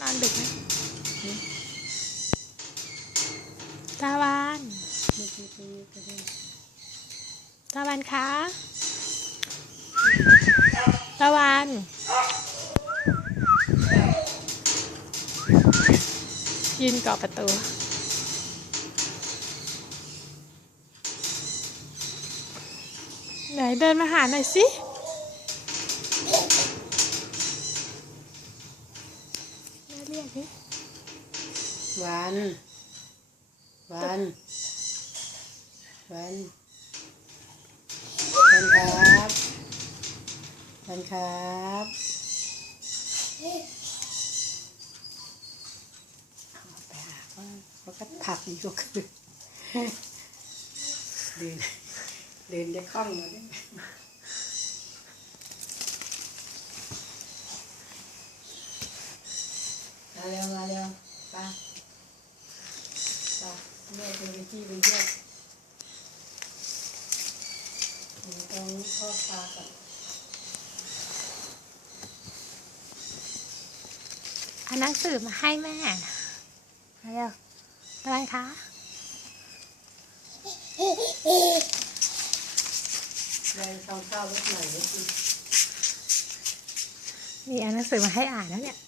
นอนดึกไหมตาวันมีมีมีกระเด็นตาวันคะตาวันยืนเกาะประตูไหนเดินมาหาหน่อยสิแม่เรียกนี่วันวันวันวันครับวันครับเอาไปหาว่าเขาก็ผักอยู่คือเดินเดินได้คล่องมาด้วย มาเร็วมาเร็วไปไปแม่จะไปที่ไปเยี่ยมอยู่ตรงทอดปลาก่อนเอาหนังสือมาให้แม่มาเร็วตาวันคะยายต้องเข้ารถหน่อยนิดนึงนี่เอาหนังสือมาให้อ่านแล้วเนี่ยเอ้ย